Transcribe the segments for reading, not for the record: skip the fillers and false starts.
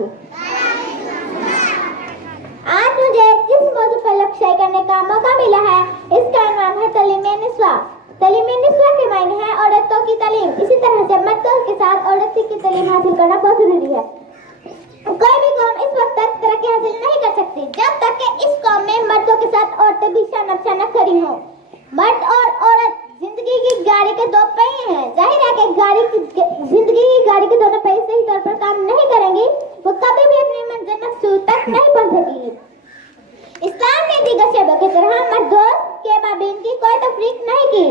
وبرکاتہ۔ آج مجھے جس موضوع پر لکشائی کرنے کا موقع ملا ہے اس کا عنوان ہے تعلیم نسواں۔ تعلیم نسواں کے معنی ہے عورتوں کی تعلیم۔ اسی طرح سے مردوں کے ساتھ عورتوں کی تعلیم حاصل کرنا بہت ضروری ہے۔ کوئی بھی قوم اس وقت تک ترقی حاصل نہیں کر سکتی جب تک کہ اس قوم میں مردوں کے ساتھ عورتیں بھی شانہ بشانہ کھڑی ہوں۔ مرد اور عورت زندگی کی گاڑی کے دو پہیے ہیں۔ ظاہر ہے کہ زندگی کی گاڑی کے دونوں پہیے صحیح طور پر کام نہیں کریں گی، وہ کبھی بھی اپنی منزل مقصود تک نہیں پہنچ سکے گی۔ اسلام نے دیگر شعبوں کی طرح مردوں کے مابین کی کوئی تفریق نہیں کی۔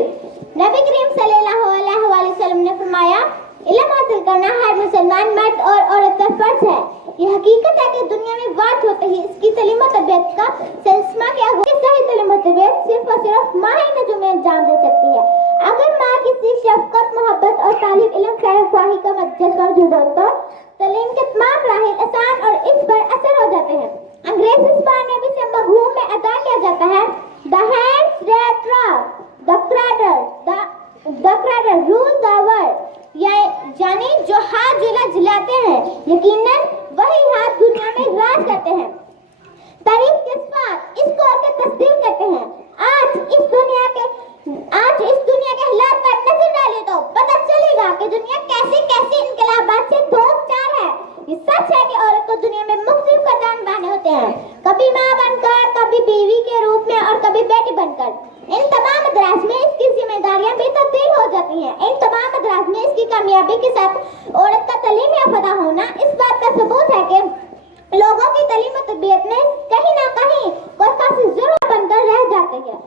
نبی کریم صلی اللہ علیہ وآلہ وسلم نے فرمایا، علم حاصل کرنا ہر مسلمان مرد اور عورت پر فرض ہے۔ یہ حقیقت ہے کہ دنیا میں وقت ہوتے ہی اس کی تعلیم و تربیت کا سلسلہ کیا ہو کہ صحیح تعلیم و تربیت صرف اور صرف ماں ہی نجوم میں انجام دے سکتی ہے۔ اگر ماں کسی شفقت، محبت اور طالب علم خیر خواہی کا مجلس موجود ہو تو تعلیم کے تمام مراحل آسان اور اس پر اثر ہو جاتے ہیں۔ انگریزی زبان میں بھی اسے مفہوم میں ادا کیا جاتا ہے the hands that rub the cradle rule the world، یعنی جو ہاتھ جلاتے ہیں یقیناً وہی ہاتھ دنیا میں راج کرتے ہیں۔ تعریف کے ساتھ اس قول کی تصدیق کرتے ہیں۔ آج اس دنیا کے حالات پر نظر ڈالے تو پتہ چلے گا کہ دنیا کیسے انقلابات سے دو چار ہے۔ یہ سچ ہے کہ عورت کو دنیا میں مختلف کردار نبھانے ہوتے ہیں، کبھی ماں بن کر، کبھی بیوی کے روپ میں اور کبھی بیٹی بن کر۔ ان تمام ادراج میں اس کی ذمہ داریاں بھی تبدیل ہو جاتی ہیں۔ ان تمام ادراج میں اس کی کامیابی کے ساتھ عورت کا تعلیم یافتہ ہونا اس بات کا ثبوت ہے کہ لوگوں کی تعلیم و تربیت میں کہیں نہ کہیں کوئی خاصی ضرور بن کر رہ جاتے ہیں۔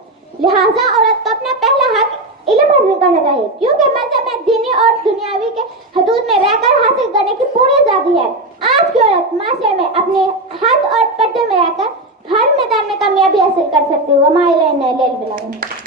لہٰذا عورت کو اپنا پہلا حق علم حاصل کرنا چاہیے، کیونکہ مذہب میں دینی اور دنیاوی کے حدود میں رہ کر حاصل کرنے کی پوری آزادی ہے۔ آج کی عورت معاشرے میں اپنے حد اور پردے میں رہ کر ہر میدان میں کامیابی حاصل کر سکتی ہے۔ وما الینا الا البلاغ۔